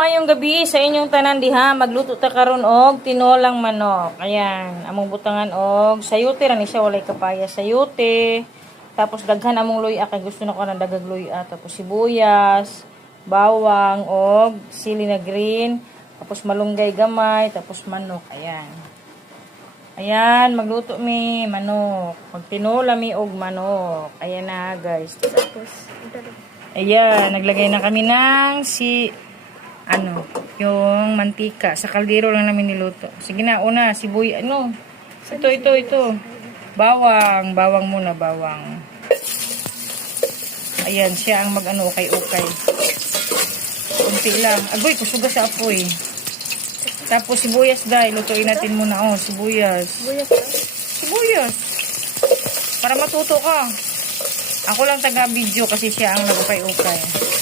maayong gabi sa inyong tanan diha. Magluto ta karon og tinolang manok. Ayan, among butangan og sayote ra ni siya, walay kapaya sayote. Tapos daghan among luya kay gusto na ko ng dagag luya. Tapos sibuyas, bawang og sili na green, tapos malunggay gamay, tapos manok. Ayan. Ayan, magluto mi manok. Magtinola mi og manok. Ayan na, guys. Tapos, Ayan, naglagay na kami ng yung mantika. Sa kaldero lang namin niluto. Sige na, una, ito. Bawang muna, bawang. Ayan, siya ang ukay-ukay. Kunti lang. Agoy, kusuga sa apoy. Tapos sibuyas dahil, lutuin natin muna. Sibuyas. Sibuyas. Para matuto ka. Ako lang taga-video kasi siya ang nag-ukay-ukay.